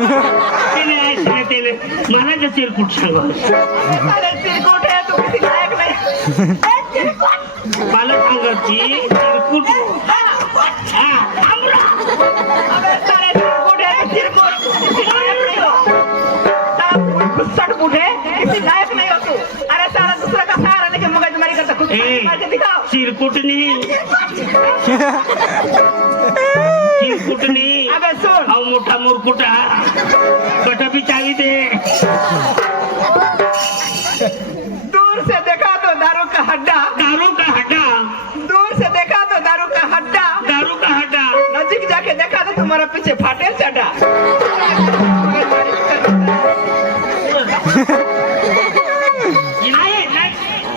तिने ऐकलं त्याने मला का चिरकुट सांगा चिरकुट आहे तू किती लायक नाही मला सांगायची चिरकुट चिरकुटनी चिरकुटनी हा मोठा मुरकुटा कटापी चावी दे दूर से देखा तो दारू का हड्डा दूर से देखा तो दारू का हड्डा नजीक जाके देखा तो तुम्हारा पीछे फाटेल चढ़ा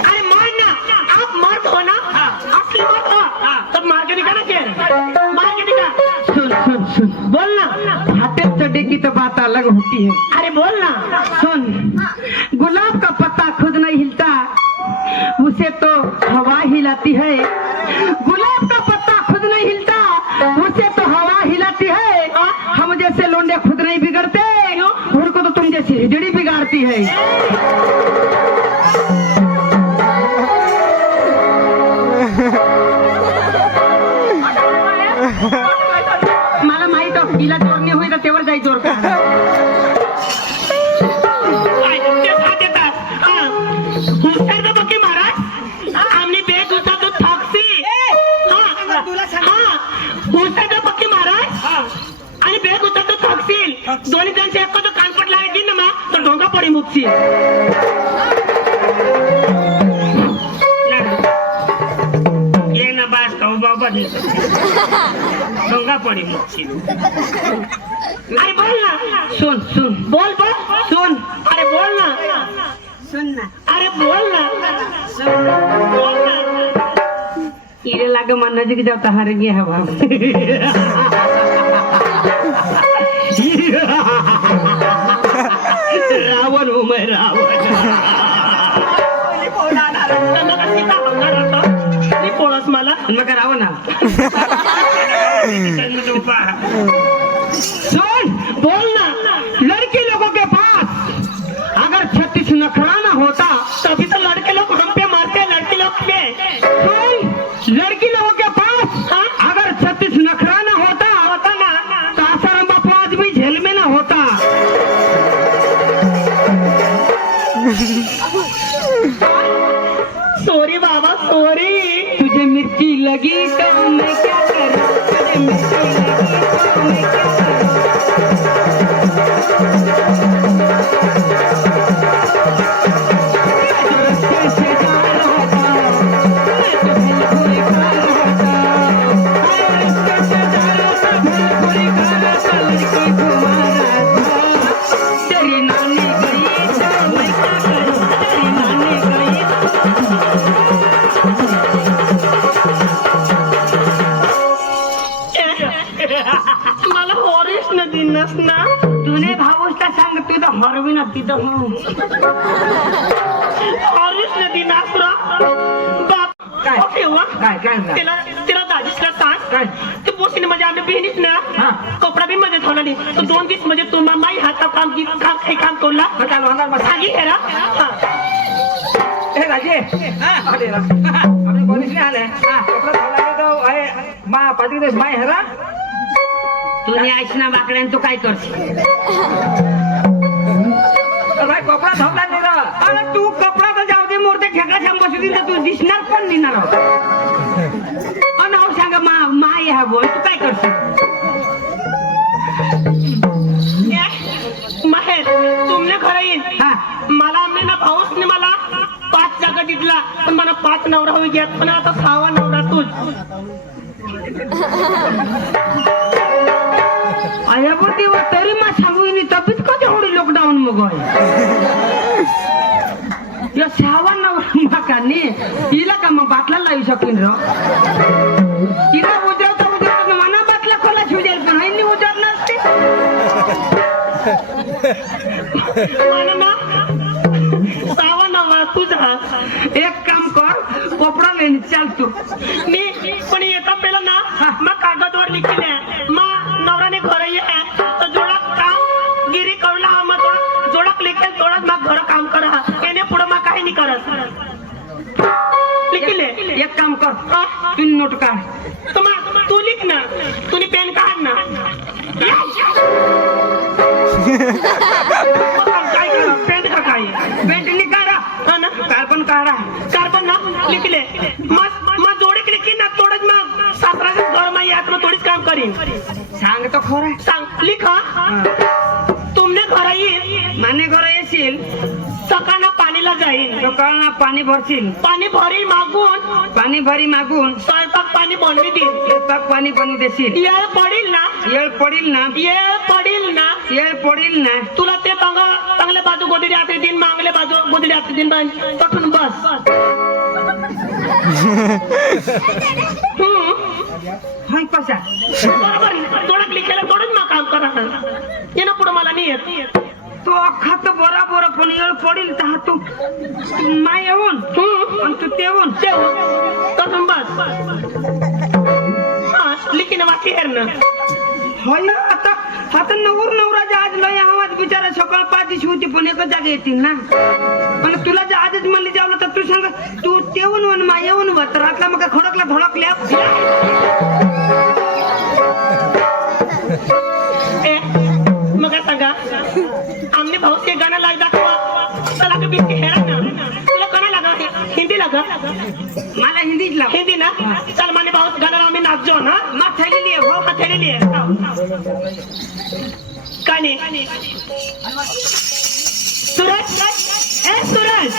अरे मारना आप मर्द हो ना असली मर्द हो तब मार के दिखा ना मार के दिखा सुन बोल ना फाटेल चढ़े की तो बात अलग होती है अरे बोल ना सुन गुलाब का पत्ता खुद नहीं हिलता उसे तो हवा हिलाती है गुलाब का पत्ता खुद नहीं हिलता उसे तो हवा हिलाती है हम जैसे लोंडे खुद नहीं बिगड़ते उनको तो तुम जैसी हिजड़ी बिगाड़ती है मला माहित हिला चोरणी होईल तेवर जाई चोर का दोन्ही त्यांचे एक कानपट लावायची ना मग तर ढोंगा पडी मुक्ती ये ना बास खाऊ बाबा ढोंगा पडी मुक्ती अरे बोल ना सुन सुन बोल बोल सुन अरे बोल ना सुन ना अरे बोल ना बोल ना इरे लागे मन नजीक जाता हर गया हवा रावण हो मैं रावण पोळस मला मग राव ना सुन बोल ना लड़की लोगों के पास अगर 36 नखरा ना होता तभी तो लड़के लोग हम पे मारते हैं लड़की लोग पे सुन लड़की लोगों के पास अगर 36 नखरा ना होता ना तो आसाराम बापू आज भी जेल में ना होता सॉरी बाबा सॉरी तुझे मिर्ची लगी तो मैं क्या करूं तुझे मिर्ची लगी तो मैं क्या मला हॉरीस न दिनस ना तूने भावुसला सांग तिथं हरवी ना तिथं हॉरीस न दिनास रा बाप काय? ओके हुआ काय काय तिला तिला दाजीसला सांग काय ते पोसीने म्हणजे आम्ही बहिणीच ना हा. कपडा बी मध्ये ठेवला नाही तर 2 दिवस म्हणजे तू माई हाता काम की काम काही काम तोडला काय होणार मग सांगी हेरा हे राजे अरे रा आपले कॉलेज ने आले कपडा धुवायला तो आहे मा 5 दिवस माय हेरा तूने ऐसना बाकड्यान तू काय करशील भाई कपडा धुवला नाही रा अरे तू कपडा तर जाऊ दे मोरते खेकडा छान बसू दे तू दिसणार पण निघणार नाव सांगा माय हा बोल तू काय करशील माहेर तुमने खरं येईल हा मला आम्ही ना भाऊसने मला 5 जागा दिला पण मला 5 नवरा होई घेत पण आता 6वा नवरा तूच आयापुरती व तरी मा सांगू नी तब्येत कधी एवढी लॉकडाऊन मग या 6वा नवरा माकाने हिला का मग बाटला लावू शकून र हिला उजवता उजवता मना बाटला खोला शिवजेल पण हायनी उजवत नसते मला ना 6वा नवरा तुझा एक काम कर कपडा लेने चल तू मी पण येता पहिला ना मग कागदवर लिखले मग नवराने घर ये तो जोडा काम काम कर हा? तू नोट काढ तू लिख ना तुम्ही पेन काढ ना काय करा पेन का काय पेंटनी काढा हा ना कार्बन काढा कार्बन ना लिखले मग जोडे केले की ना थोडंच मग सासराचं घर माही यात मग थोडीच काम करीन सांग तो खरं सांग लिखा तुमने घर येईल माने घर येशील सकाळना पाणीला जाईल सकाळना पाणी भरशील पाणी भरी मागून पाणी भरी मागून स्वयंपाक पाणी बनवी देईल स्वयंपाक पाणी बनवून देशील येळ पडील ना येळ पडील ना येळ पडील ना येळ पडील ना तुला ते चांगले बाजू गोदडी आते दिन मांगले बाजू गोदडी आते दिन तटून बस हाय कशा बरोबर थोडं लिखायला थोडंच मग काम करा ये ना पुढे मला नाही येत तो अख्खा तर बरोबर पण येळ पडील तर तू माय येऊन आणि तू तेवून तटून बस हा लिखीन वाटी हेर ना होय आता आता नवरा जहाज लय आवाज बिचारा सकाळ 5 दिवशी होती पण एकच जागे येतील ना पण तुला जहाजच म्हणली जावलं तर तू सांग तू तेवून वन मा येऊन व तर रातला मग खडकला धडकल्या मग सांगा आमने भाऊ ते गाणं लाग दाखवा चला का बिस्की हेरा ना तुला कणा लागा हिंदी लागा मला हिंदीच लाव हिंदी ना चल माने भाऊ गाणं आम्ही नाचजो ना मग थैली लिये भाऊ हा थेडी लिये काय नाही सूरज ए सूरज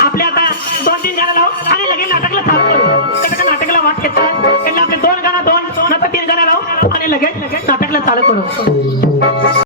आपल्या आता 2-3 गाणं लाव आणि लगेच नाटकला चालू करू त्याच्या नाटकला वाट घेतात त्यांना आपले 2 गाणं 2 नंतर 3 गाणं लाव आणि लगेच नाटकला चालू करू